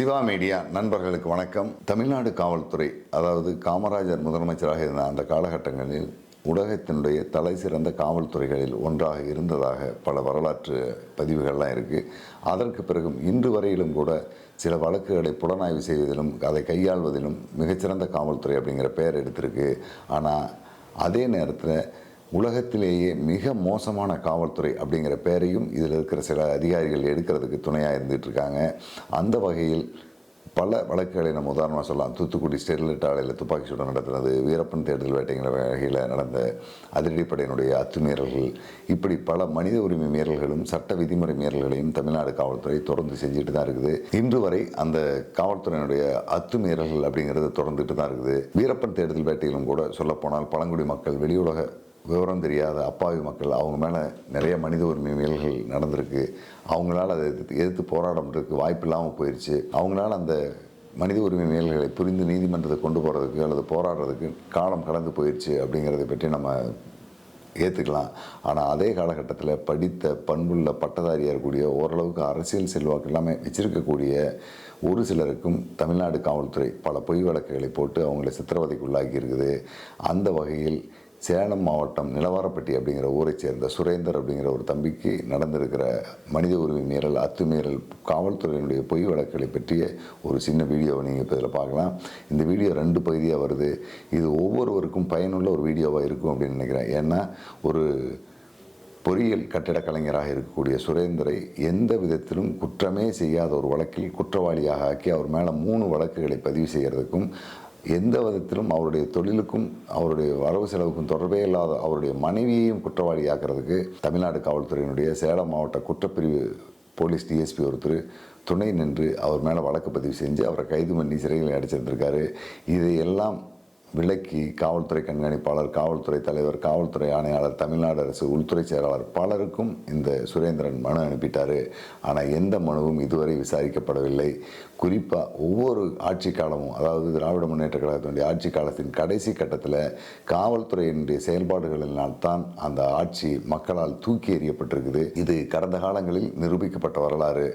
Siva media நண்பர்களுக்கு வணக்கம். தமிழ்நாடு காவல்துறை, அதாவது காமராஜர் முதலமைச்சராக இருந்த அந்த காலகட்டங்களில் உலகத்தினுடைய தலை சிறந்த காவல்துறைகளில் ஒன்றாக இருந்ததாக பல வரலாற்று பதிவுகள்லாம் இருக்குது. அதற்கு பிறகும் இன்று வரையிலும் கூட சில வழக்குகளை புலனாய்வு செய்வதிலும் அதை கையாள்வதிலும் மிகச்சிறந்த காவல்துறை அப்படிங்கிற பெயர் எடுத்திருக்கு. ஆனால் அதே நேரத்தில் உலகத்திலேயே மிக மோசமான காவல்துறை அப்படிங்கிற பெயரையும் இதில் இருக்கிற சில அதிகாரிகள் எடுக்கிறதுக்கு துணையாக இருந்துகிட்ருக்காங்க. அந்த வகையில் பல வழக்குகளை நம்ம உதாரணமாக சொல்லலாம். தூத்துக்குடி ஸ்டெர்லைட் ஆலையில் துப்பாக்கி சூடு நடத்துனது, வீரப்பன் தேடுதல் வேட்டைங்கிற வகையில் நடந்த அதிரடிப்படையினுடைய அத்துமீறல்கள், இப்படி பல மனித உரிமை மீறல்களும் சட்ட விதிமுறை மீறல்களையும் தமிழ்நாடு காவல்துறை தொடர்ந்து செஞ்சுட்டு தான் இருக்குது. இன்று வரை அந்த காவல்துறையினுடைய அத்துமீறல்கள் அப்படிங்கிறது தொடர்ந்துட்டு தான் இருக்குது. வீரப்பன் தேடுதல் வேட்டையிலும் கூட சொல்லப்போனால் பழங்குடி மக்கள், வெளியுலக விவரம் தெரியாத அப்பாவி மக்கள், அவங்க மேலே நிறைய மனித உரிமை மீறல்கள் நடந்திருக்கு. அவங்களால அதை எதிர்த்து போராடுறதுக்கு வாய்ப்பு இல்லாமல் போயிடுச்சு. அவங்களால அந்த மனித உரிமை மீறல்களை புரிந்து நீதிமன்றத்தை கொண்டு போகிறதுக்கு அல்லது போராடுறதுக்கு காலம் கடந்து போயிடுச்சு அப்படிங்கிறத பற்றி நம்ம ஏற்றுக்கலாம். ஆனால் அதே காலகட்டத்தில் படித்த பண்புள்ள பட்டதாரியாக இருக்கக்கூடிய, ஓரளவுக்கு அரசியல் செல்வாக்கு எல்லாமே வச்சிருக்கக்கூடிய ஒரு சிலருக்கும் தமிழ்நாடு காவல்துறை பல பொய் வழக்குகளை போட்டு அவங்களை சித்திரவதைக்கு உள்ளாக்கி இருக்குது. அந்த வகையில் சேலம் மாவட்டம் நிலவாரப்பட்டி அப்படிங்கிற ஊரை சேர்ந்த சுரேந்தர் அப்படிங்கிற ஒரு தம்பிக்கு நடந்திருக்கிற மனித உரிமை மீறல், அத்துமீறல், காவல்துறையினுடைய பொய் வழக்குகளை பற்றிய ஒரு சின்ன வீடியோவை நீங்கள் இப்போ இதில் பார்க்கலாம். இந்த வீடியோ 2 பகுதியாக வருது. இது ஒவ்வொருவருக்கும் பயனுள்ள ஒரு வீடியோவாக இருக்கும் அப்படின்னு நினைக்கிறேன். ஏன்னா ஒரு பொறியியல் கட்டிட கலைஞராக இருக்கக்கூடிய சுரேந்தரை எந்த விதத்திலும் குற்றமே செய்யாத ஒரு வழக்கில் குற்றவாளியாக ஆக்கி அவர் மேலே 3 வழக்குகளை பதிவு செய்கிறதுக்கும், எந்த விதத்திலும் அவருடைய தொழிலுக்கும் அவருடைய வரவு செலவுக்கும் தொடர்பே இல்லாத அவருடைய மனைவியையும் குற்றவாளியாக்குறதுக்கு தமிழ்நாடு காவல்துறையினுடைய சேலம் மாவட்ட குற்றப்பிரிவு போலீஸ் டிஎஸ்பி ஒருத்தர் துணை நின்று அவர் மேலே வழக்கு பதிவு செஞ்சு அவரை கைது பண்ணி சிறையில் அடைச்சிருந்திருக்காரு. இதையெல்லாம் விலக்கி காவல்துறை கண்காணிப்பாளர், காவல்துறை தலைவர், காவல்துறை ஆணையாளர், தமிழ்நாடு அரசு உள்துறை செயலாளர் பலருக்கும் இந்த சுரேந்திரன் மனு அனுப்பிட்டார். ஆனால் எந்த மனுவும் இதுவரை விசாரிக்கப்படவில்லை. குறிப்பாக ஒவ்வொரு ஆட்சி காலமும், அதாவது திராவிட முன்னேற்ற கழகத்தினுடைய ஆட்சி காலத்தின் கடைசி கட்டத்தில் காவல்துறையினுடைய செயல்பாடுகளினால் தான் அந்த ஆட்சி மக்களால் தூக்கி எறியப்பட்டிருக்குது. இது கடந்த காலங்களில் நிரூபிக்கப்பட்ட வரலாறு.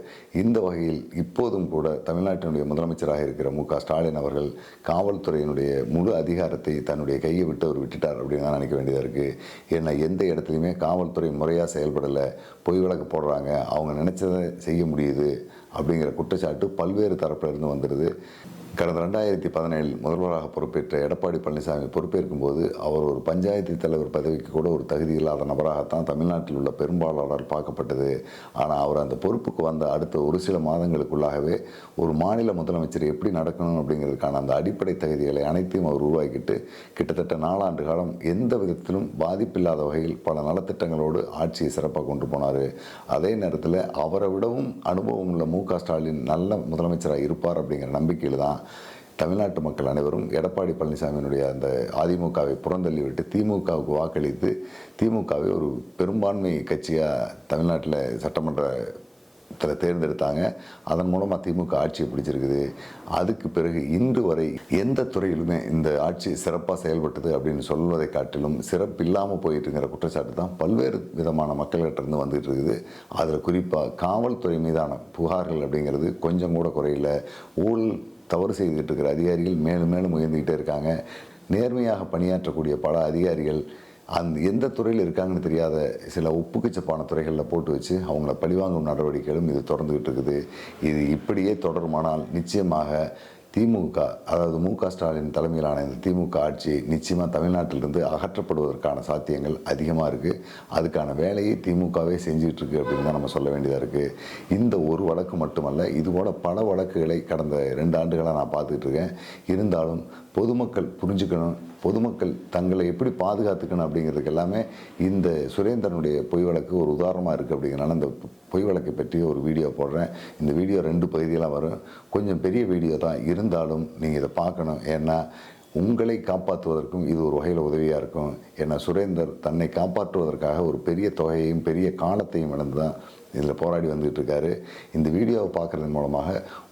இந்த வகையில் இப்போதும் கூட தமிழ்நாட்டினுடைய முதலமைச்சராக இருக்கிற மு.க. ஸ்டாலின் அவர்கள் காவல்துறையினுடைய முழு அதிகாரத்தை தன்னுடைய கையை விட்டு அவர் விட்டுட்டார் அப்படின்னு தான் நினைக்க வேண்டியதாக இருக்குது. ஏன்னா எந்த இடத்துலையுமே காவல்துறை முறையாக செயல்படலை, பொய் வழக்கு போடுறாங்க, அவங்க நினச்சதை செய்ய முடியுது அப்படிங்கிற குற்றச்சாட்டு பல்வேறு தரப்பிலிருந்து வந்துடுது. கடந்த 2017 முதல்வராக பொறுப்பேற்ற எடப்பாடி பழனிசாமி பொறுப்பேற்கும் போது அவர் ஒரு பஞ்சாயத்து தலைவர் பதவிக்கு கூட ஒரு தகுதி இல்லாத நபராகத்தான் தமிழ்நாட்டில் உள்ள பெரும்பாலாளர் பார்க்கப்பட்டது. ஆனால் அவர் அந்த பொறுப்புக்கு வந்த அடுத்த ஒரு சில மாதங்களுக்குள்ளாகவே ஒரு மாநில முதலமைச்சர் எப்படி நடக்கணும் அப்படிங்கிறதுக்கான அந்த அடிப்படை தகுதிகளை அனைத்தையும் அவர் உருவாக்கிட்டு கிட்டத்தட்ட 4 ஆண்டு காலம் எந்த விதத்திலும் பாதிப்பில்லாத வகையில் பல நலத்திட்டங்களோடு ஆட்சியை சிறப்பாக கொண்டு போனார். அதே நேரத்தில் அவரை விடவும் அனுபவம் உள்ள மு.க. ஸ்டாலின் நல்ல முதலமைச்சராக இருப்பார் அப்படிங்கிற நம்பிக்கையில் தான் தமிழ்நாட்டு மக்கள் அனைவரும் எடப்பாடி பழனிசாமியினுடைய அந்த அதிமுகவை புறந்தள்ளிவிட்டு திமுகவுக்கு வாக்களித்து திமுகவை ஒரு பெரும்பான்மை கட்சியாக தமிழ்நாட்டில் சட்டமன்றத்தில் தேர்ந்தெடுத்தாங்க. அதன் மூலமாக திமுக ஆட்சியை பிடிச்சிருக்குது. அதுக்கு பிறகு இன்று வரை எந்த துறையிலுமே இந்த ஆட்சி சிறப்பாக செயல்பட்டது அப்படின்னு சொல்வதை காட்டிலும் சிறப்பு இல்லாமல் போயிட்டுங்கிற குற்றச்சாட்டு தான் பல்வேறு விதமான மக்கள்கிட்டருந்து வந்துட்டு இருக்குது. அதில் குறிப்பாக காவல்துறை மீதான புகார்கள் அப்படிங்கிறது கொஞ்சம் கூட குறையில. ஊழல் தவறு செய்துகிட்டு இருக்கிற அதிகாரிகள் மேலும் மேலும் உயர்ந்துக்கிட்டே இருக்காங்க. நேர்மையாக பணியாற்றக்கூடிய பல அதிகாரிகள் எந்த துறையில் இருக்காங்கன்னு தெரியாத சில உப்புக்குச்சப்பான துறைகளில் போட்டு வச்சு அவங்கள பழிவாங்கும் நடவடிக்கைகளும் இது தொடர்ந்துகிட்டு இருக்குது. இது இப்படியே தொடருமானால் நிச்சயமாக திமுக, அதாவது மு.க. ஸ்டாலின் தலைமையிலான இந்த திமுக ஆட்சி நிச்சயமாக தமிழ்நாட்டிலிருந்து அகற்றப்படுவதற்கான சாத்தியங்கள் அதிகமாக இருக்குது. அதுக்கான வேலையை திமுகவே செஞ்சுக்கிட்டு இருக்கு அப்படின்னு தான் நம்ம சொல்ல வேண்டியதாக இருக்குது. இந்த ஒரு வழக்கு மட்டுமல்ல, இதுபோல் பல வழக்குகளை கடந்த 2 ஆண்டுகளாக நான் பார்த்துக்கிட்டு இருக்கேன். இருந்தாலும் பொதுமக்கள் புரிஞ்சுக்கணும், பொதுமக்கள் தங்களை எப்படி பாதுகாத்துக்கணும் அப்படிங்கிறதுக்கு எல்லாமே இந்த சுரேந்திரனுடைய பொய் வழக்கு ஒரு உதாரணமாக இருக்குது. அப்படிங்கிறனால அந்த பொய் வழக்கை பற்றி ஒரு வீடியோ போடுறேன். இந்த வீடியோ 2 பகுதியெல்லாம் வரும். கொஞ்சம் பெரிய வீடியோ தான், இருந்தாலும் நீங்கள் இதை பார்க்கணும். ஏன்னா உங்களை காப்பாற்றுவதற்கும் இது ஒரு வகையில் உதவியாக இருக்கும். ஏன்னா சுரேந்தர் தன்னை காப்பாற்றுவதற்காக ஒரு பெரிய தொகையையும் பெரிய காலத்தையும் இழந்து தான் இதில் போராடி வந்துகிட்டு இருக்காரு. இந்த வீடியோவை பார்க்குறதன் மூலமாக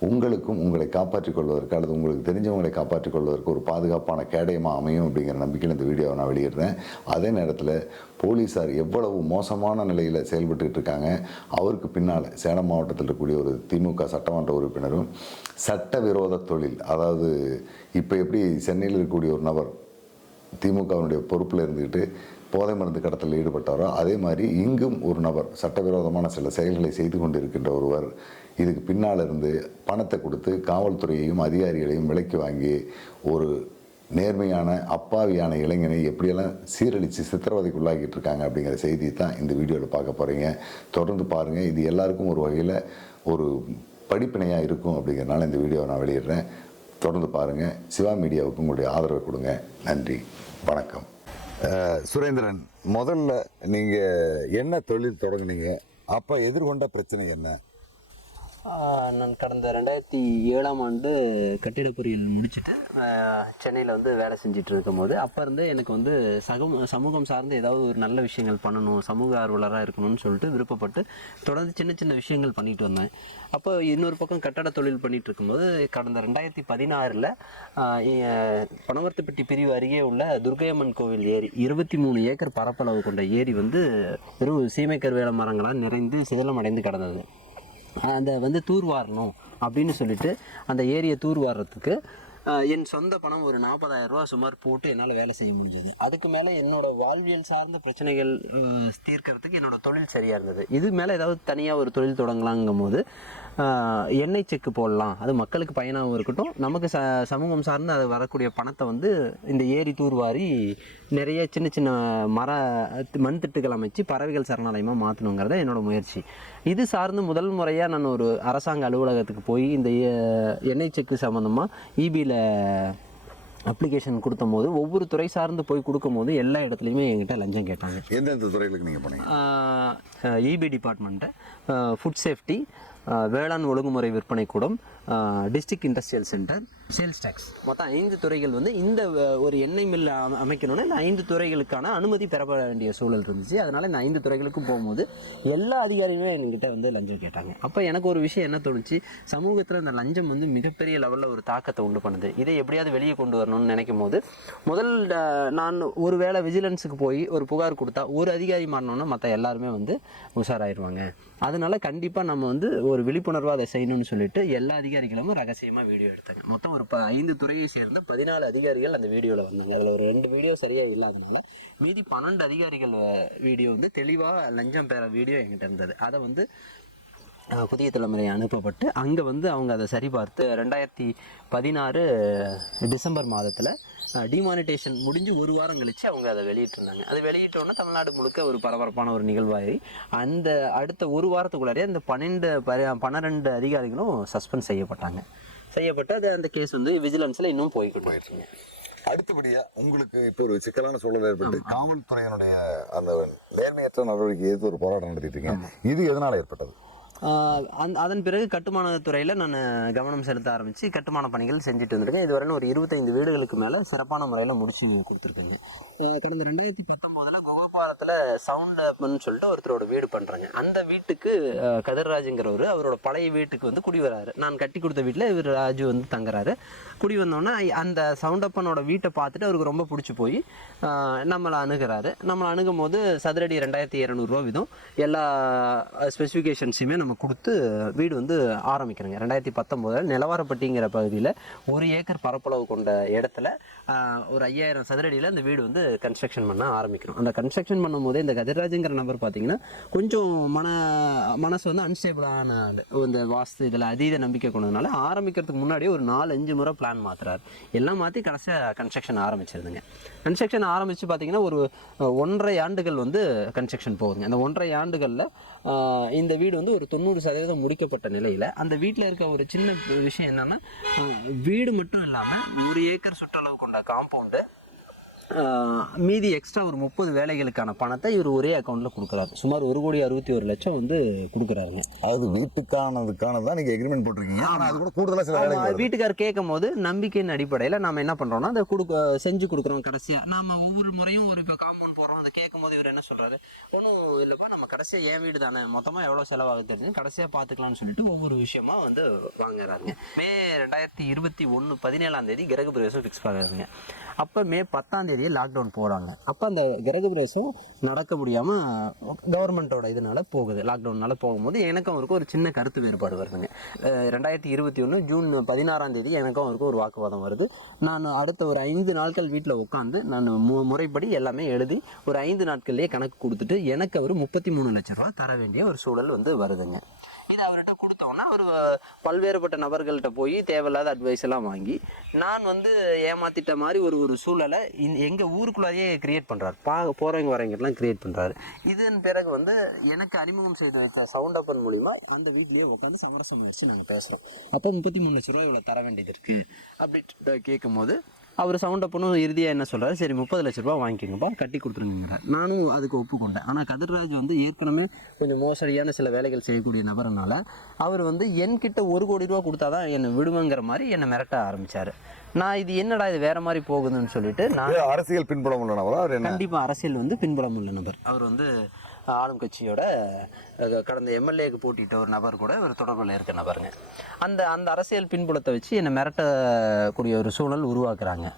உங்களுக்கும் உங்களை காப்பாற்றிக் கொள்வதற்கு அல்லது உங்களுக்கு தெரிஞ்சவங்களை காப்பாற்றிக் கொள்வதற்கு ஒரு பாதுகாப்பான கேடயமாக அமையும் அப்படிங்கிற நம்பிக்கையில் இந்த வீடியோவை நான் வெளியிடுறேன். அதே நேரத்தில் போலீஸார் எவ்வளவு மோசமான நிலையில் செயல்பட்டு இருக்காங்க, அவருக்கு பின்னால் சேலம் மாவட்டத்தில் இருக்கக்கூடிய ஒரு திமுக சட்டமன்ற உறுப்பினரும் சட்டவிரோத தொழில், அதாவது இப்போ எப்படி சென்னையில் இருக்கக்கூடிய ஒரு நபர் திமுகவினுடைய பொறுப்பில் இருந்துக்கிட்டு போதை மருந்து கடத்தலில் ஈடுபட்டாரோ அதே மாதிரி இங்கும் ஒரு நபர் சட்டவிரோதமான சில செயல்களை செய்து கொண்டிருக்கின்ற ஒருவர் இதுக்கு பின்னால் இருந்து பணத்தை கொடுத்து காவல்துறையையும் அதிகாரிகளையும் விலைக்கு வாங்கி ஒரு நேர்மையான அப்பாவியான இளைஞனை எப்படியெல்லாம் சீரழித்து சித்திரவதைக்கு உள்ளாக்கிட்டு இருக்காங்க அப்படிங்கிற செய்தி தான் இந்த வீடியோவில் பார்க்க போகிறீங்க. தொடர்ந்து பாருங்கள். இது எல்லாருக்கும் ஒரு வகையில் ஒரு படிப்பினையாக இருக்கும் அப்படிங்கிறனால இந்த வீடியோவை நான் வெளியிடுறேன். தொடர்ந்து பாருங்கள். சிவா மீடியாவுக்கு உங்களுடைய ஆதரவை கொடுங்க. நன்றி, வணக்கம். சுரேந்திரன், முதல்ல நீங்கள் என்ன தொழில் தொடங்குனீங்க? அப்போ எதிர்கொண்ட பிரச்சனை என்ன? நான் கடந்த 2007ஆம் ஆண்டு கட்டிட பொறியியல் முடிச்சுட்டு சென்னையில் வந்து வேலை செஞ்சுட்டு இருக்கும் போது அப்போ இருந்து எனக்கு வந்து சமூகம் சார்ந்து ஏதாவது ஒரு நல்ல விஷயங்கள் பண்ணணும், சமூக ஆர்வலராக இருக்கணும்னு சொல்லிட்டு விருப்பப்பட்டு தொடர்ந்து சின்ன சின்ன விஷயங்கள் பண்ணிட்டு வந்தேன். அப்போ இன்னொரு பக்கம் கட்டட தொழில் பண்ணிட்டு இருக்கும்போது கடந்த 2016 பனவர்த்தப்பட்டி பிரிவு அருகே உள்ள துர்க்கையம்மன் கோவில் ஏரி, 23 ஏக்கர் பரப்பளவு கொண்ட ஏரி வந்து வெறும் சீமை கருவேல மரங்களாக நிறைந்து சிதிலம் அடைந்து கிடந்தது. அந்த வந்து தூர்வாரணும் அப்படின்னு சொல்லிட்டு அந்த ஏரியை தூர்வாரத்துக்கு என் சொந்த பணம் ஒரு 40,000 ரூபா சுமார் போட்டு என்னால் வேலை செய்ய முடிஞ்சது. அதுக்கு மேலே என்னோட வாழ்வியல் சார்ந்த பிரச்சனைகள் தீர்க்கறதுக்கு என்னோட தொழில் சரியாக இருந்தது. இது மேலே ஏதாவது தனியாக ஒரு தொழில் தொடங்கலாங்கும் போது எண்ணெய் செக்கு போடலாம், அது மக்களுக்கு பயனாகவும் இருக்கட்டும், நமக்கு சமூகம் சார்ந்து அது வரக்கூடிய பணத்தை வந்து இந்த ஏரி தூர்வாரி நிறைய சின்ன சின்ன மண் திட்டுகள் அமைச்சு பறவைகள் சரணாலயமாக மாற்றணுங்கிறத என்னோட முயற்சி. இது சார்ந்து முதல் முறையாக நான் ஒரு அரசாங்க அலுவலகத்துக்கு போய் இந்த எண்ணெய் செக்கு சம்மந்தமாக இபியில் அப்ளிகேஷன் கொடுத்தும் போது ஒவ்வொரு துறை சார்ந்து போய் கொடுக்கும் போது எல்லா இடத்துலையுமே என்கிட்ட லஞ்சம் கேட்டாங்க. எந்தெந்த துறைகளுக்கு நீங்கள் போனீங்க? இபி டிபார்ட்மெண்ட்டு, ஃபுட் சேஃப்டி, வேளாண் ஒழுங்குமுறை விற்பனை கூடம், district industrial centre, sales tax, மொத்தம் 5 துறைகள் வந்து இந்த ஒரு எண்ணெய் மில் அமைக்கணும்னா இந்த 5 துறைகளுக்கான அனுமதி பெறப்பட வேண்டிய சூழல் இருந்துச்சு. அதனால் இந்த 5 துறைகளுக்கும் போகும்போது எல்லா அதிகாரிகளுமே என்கிட்ட வந்து லஞ்சம் கேட்டாங்க. அப்போ எனக்கு ஒரு விஷயம் என்ன தோணுச்சு, சமூகத்தில் இந்த லஞ்சம் வந்து மிகப்பெரிய லெவலில் ஒரு தாக்கத்தை உண்டு பண்ணுது. இதை எப்படியாவது வெளியே கொண்டு வரணும்னு நினைக்கும் போது முதல் நான் ஒரு வேளை விஜிலன்ஸுக்கு போய் ஒரு புகார் கொடுத்தா ஒரு அதிகாரி மாறினோன்னா மற்ற எல்லாருமே வந்து உஷாராயிருவாங்க. அதனால கண்டிப்பாக நம்ம வந்து ஒரு விழிப்புணர்வாக அதை செய்யணும்னு சொல்லிட்டு எல்லா அதிகாரிகளும் ரகசியமாக வீடியோ எடுத்தாங்க. மொத்தம் ஒரு 5 துறையை சேர்ந்த 14 அதிகாரிகள் அந்த வீடியோவில் வந்தாங்க. அதில் ஒரு 2 வீடியோ சரியாக இல்லாதனால மீதி 12 அதிகாரிகள் வீடியோ வந்து தெளிவாக லஞ்சம் பெற வீடியோ என்கிட்ட இருந்தது. அதை வந்து புதிய தலைமுறை அனுப்பப்பட்டு அங்கே வந்து அவங்க அதை சரிபார்த்து 2016 டிசம்பர் மாதத்தில் டிமானிட்டேஷன் முடிஞ்சு ஒரு வாரம் கழித்து அவங்க அதை வெளியிட்டிருந்தாங்க. அது வெளியிட்டோன்னா தமிழ்நாடு முழுக்க ஒரு பரபரப்பான ஒரு நிகழ்வாகி அந்த அடுத்த ஒரு வாரத்துக்குள்ளாரே அந்த 12 அதிகாரிகளும் சஸ்பெண்ட் செய்யப்பட்டு அது அந்த கேஸ் வந்து விஜிலன்ஸில் இன்னும் போயிட்டு. அடுத்தபடியாக உங்களுக்கு இப்போ ஒரு சிக்கலான சூழல் ஏற்பட்டு காவல்துறையினுடைய அந்த நேர்மையற்ற நடவடிக்கை எதிர்த்து ஒரு போராட்டம் நடத்திட்டு இருக்கீங்க. இது எதனால் ஏற்பட்டது? அதன் பிறகு கட்டுமான துறையில் நான் கவனம் செலுத்த ஆரம்பித்து கட்டுமான பணிகள் செஞ்சுட்டு வந்திருக்கேன். இதுவரை ஒரு 25 வீடுகளுக்கு மேலே சிறப்பான முறையில் முடிச்சு கொடுத்துருக்கேங்க. கடந்த 2019 கோபாலத்தில் சவுண்ட் அப்னு சொல்லிட்டு ஒருத்தரோட வீடு பண்ணுறாங்க. அந்த வீட்டுக்கு கதிர்ராஜுங்கிறவர் அவரோட பழைய வீட்டுக்கு வந்து குடி வராரு. நான் கட்டி கொடுத்த வீட்டில் இவர் ராஜு வந்து தங்குறாரு. குடி வந்தோன்னே அந்த சவுண்ட் அப்பனோட வீட்டை பார்த்துட்டு அவருக்கு ரொம்ப பிடிச்சி போய் நம்மளை அணுகும் போது சதுரடி 2200 ரூபா வீதம் எல்லா ஸ்பெசிஃபிகேஷன்ஸுமே நம்ம கொடுத்து வீடு வந்து ஆரம்பிக்கிறேங்க. 2019 நிலவாரப்பட்டிங்கிற பகுதியில் 1 ஏக்கர் பரப்பளவு கொண்ட இடத்துல ஒரு 5000 சதுரடியில் அந்த வீடு வந்து கன்ஸ்ட்ரக்ஷன் பண்ண ஆரம்பிக்கிறோம். அந்த கன்ஸ்ட்ரக்ஷன் பண்ணும் போதே இந்த கதிர்ராஜுங்கிற நபர் பார்த்தீங்கன்னா கொஞ்சம் மனசு வந்து அன்ஸ்டேபிளான இந்த வாஸ்து இதில் அதீத நம்பிக்கை கொண்டதுனால ஆரம்பிக்கிறதுக்கு முன்னாடியே ஒரு 4-5 முறை பிளான் மாற்றுறாரு. எல்லாம் மாற்றி கடைசியாக கன்ஸ்ட்ரக்ஷன் ஆரம்பிச்சிருதுங்க. கன்ஸ்ட்ரக்ஷன் ஆரம்பித்து பார்த்தீங்கன்னா ஒரு 1.5 ஆண்டுகள் வந்து கன்ஸ்ட்ரக்ஷன் போகுதுங்க. அந்த 1.5 ஆண்டுகளில் இந்த வீடு வந்து ஒரு 90% முடிக்கப்பட்ட நிலையில் அந்த வீட்டில் இருக்க ஒரு சின்ன விஷயம் என்னென்னா, வீடு மட்டும் இல்லாமல் 1 ஏக்கர் சுற்றளவு கொண்ட காம்பவுண்டு, மீதி எக்ஸ்ட்ரா ஒரு 30 வேலைகளுக்கான பணத்தை இவர் ஒரே அக்கௌண்ட்டில் கொடுக்குறாரு. சுமார் 1,61,00,000 வந்து கொடுக்குறாருங்க. அது வீட்டுக்கானதுக்கானதான் நீங்கள் எக்ரிமெண்ட் போட்டிருக்கீங்க. ஆனால் அது கூட கூடுதலாக சில வேலைகள் வீட்டுக்கார் கேட்கும் போது நம்பிக்கையின் அடிப்படையில் நம்ம என்ன பண்ணுறோம்னா அதை செஞ்சு கொடுக்குறோம். கடைசியாக நாம் ஒவ்வொரு முறையும் ஒரு காம்பவுண்ட் போடுறோம், அதை நான் கேட்கும்போது இவர் என்ன சொல்றாரு, ஒன்றும் இல்லைப்பா, நம்ம கடைசியாக என் வீடு தானே, மொத்தமாக எவ்வளோ செலவாகுது தெரிஞ்சு கடைசியாக பார்த்துக்கலாம்னு சொல்லிட்டு ஒவ்வொரு விஷயமா வந்து வாங்குறாங்க. மே 2021 17ஆம் தேதி கிரக பிரவேசம் ஃபிக்ஸ் பண்ணுறாங்க. அப்போ மே 10ஆம் தேதியே லாக்டவுன் போகிறாங்க. அப்போ அந்த கிரக பிரவேசம் நடக்க முடியாமல் கவர்மெண்ட்டோட இதனால போகுது, லாக்டவுன்னால போகும்போது எனக்கும் அவருக்கு ஒரு சின்ன கருத்து வேறுபாடு வருதுங்க. 2021 ஜூன் 16ஆம் தேதி எனக்கும் அவருக்கு ஒரு வாக்குவாதம் வருது. நான் அடுத்த ஒரு 5 நாட்கள் வீட்டில் உட்காந்து நான் முறைப்படி எல்லாமே எழுதி ஒரு 5 நாட்கள்லேயே கணக்கு கொடுத்துட்டு எனக்கு அவர் 33 லட்சம் ரூபா தர வேண்டிய ஒரு சூழல் வந்து வருதுங்க. இது அவர்கிட்ட கொடுத்தோன்னா அவர் பல்வேறுபட்ட நபர்கள்ட்ட போய் தேவையில்லாத அட்வைஸ் எல்லாம் வாங்கி நான் வந்து ஏமாத்திட்ட மாதிரி ஒரு சூழலை எங்கள் ஊருக்குள்ளாரையே கிரியேட் பண்ணுறாரு. போகிறவங்க வரவங்கலாம் கிரியேட் பண்ணுறாரு. இதன் பிறகு வந்து எனக்கு அறிமுகம் செய்து வைத்த சவுண்டப்பன் மூலிமா அந்த வீட்லேயே உட்காந்து சமரசம் வச்சு நாங்கள் பேசுகிறோம். அப்போ 33 லட்ச ரூபா இவ்வளோ தர வேண்டியது இருக்குது அப்படி கேட்கும்போது அவர் சவுண்டப்பனும் இறுதியாக என்ன சொல்கிறாரு, சரி 30 லட்ச ரூபா வாங்கிக்கோங்கப்பா, கட்டி கொடுத்துருங்கிறார். நானும் அதுக்கு ஒப்புக்கொண்டேன். ஆனால் கதிர்ராஜ் வந்து ஏற்கனவே கொஞ்சம் மோசடியான சில வேலைகள் செய்யக்கூடிய நபர்னால அவர் வந்து என்கிட்ட 1 கோடி ரூபா கொடுத்தாதான் என்னை விடுவேங்கிற மாதிரி என்னை மிரட்ட ஆரம்பித்தார். நான் இது என்னடா இது வேற மாதிரி போகுதுன்னு சொல்லிட்டு நான் அரசியல் பின்புலம் உள்ள நபரா? கண்டிப்பாக அரசியல் வந்து பின்புலம் உள்ள நபர். அவர் வந்து ஆளும் கட்சியோட கடந்த எம்எல்ஏக்கு போட்டிட்ட ஒரு நபர் கூட ஒரு தொடர்பில் இருக்க நபருங்க. அந்த அரசியல் பின்புலத்தை வச்சு என்னை மிரட்டக்கூடிய ஒரு சூழல் உருவாக்குறாங்க.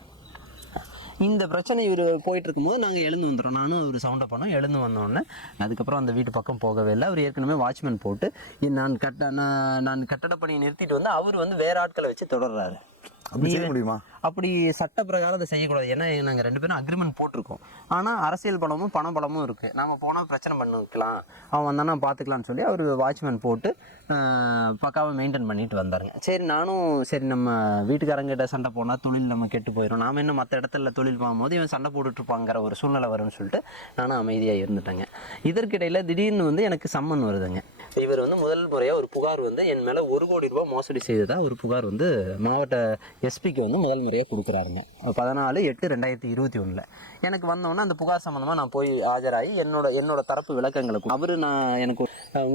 இந்த பிரச்சனை இவர் போயிட்டு இருக்கும்போது நாங்கள் எழுந்து வந்துடுறோம். நானும் ஒரு சவுண்டை பண்ணோம். எழுந்து வந்தோடனே அதுக்கப்புறம் அந்த வீட்டு பக்கம் போகவே இல்லை. அவர் ஏற்கனவே வாட்ச்மேன் போட்டு நான் கட்டட பணியை நிறுத்திட்டு வந்து அவர் வந்து வேற ஆட்களை வச்சு தொடர்றாரு. அப்படி செய்ய முடியுமா? அப்படி சட்ட பிரகாரம் அதை செய்யக்கூடாது. ஏன்னா நாங்கள் 2 பேரும் அக்ரிமெண்ட் போட்டிருக்கோம். ஆனால் அரசியல் பலமும் பண பலமும் இருக்குது. நம்ம போனால் பிரச்சனை பண்ணிக்கலாம், அவன் வந்தானா பார்த்துக்கலான்னு சொல்லி அவர் வாட்ச்மேன் போட்டு பக்காவை மெயின்டைன் பண்ணிட்டு வந்தாருங்க. சரி, நானும் சரி நம்ம வீட்டுக்காரங்கிட்ட சண்டை போனால் தொழில் நம்ம கெட்டு போயிடும், நாம் என்ன மற்ற இடத்துல தொழில் போகும்போது இவன் சண்டை போட்டுட்ருப்பாங்கிற ஒரு சூழ்நிலை வரும்னு சொல்லிட்டு நானும் அமைதியாக இருந்துட்டேங்க. இதற்கிடையில் திடீர்னு வந்து எனக்கு சம்மன் வருதுங்க. இவர் வந்து முதல் முறையாக ஒரு புகார் வந்து என் மேலே 1 கோடி ரூபா மோசடி செய்ததா ஒரு புகார் வந்து மாவட்ட எஸ்பிக்கு வந்து முதல் முறையாக கொடுக்குறாருங்க. 14/8/2021 எனக்கு வந்தோன்னே அந்த புகார் சம்மந்தமாக நான் போய் ஆஜராகி என்னோட தரப்பு விளக்கங்களை அவர் எனக்கு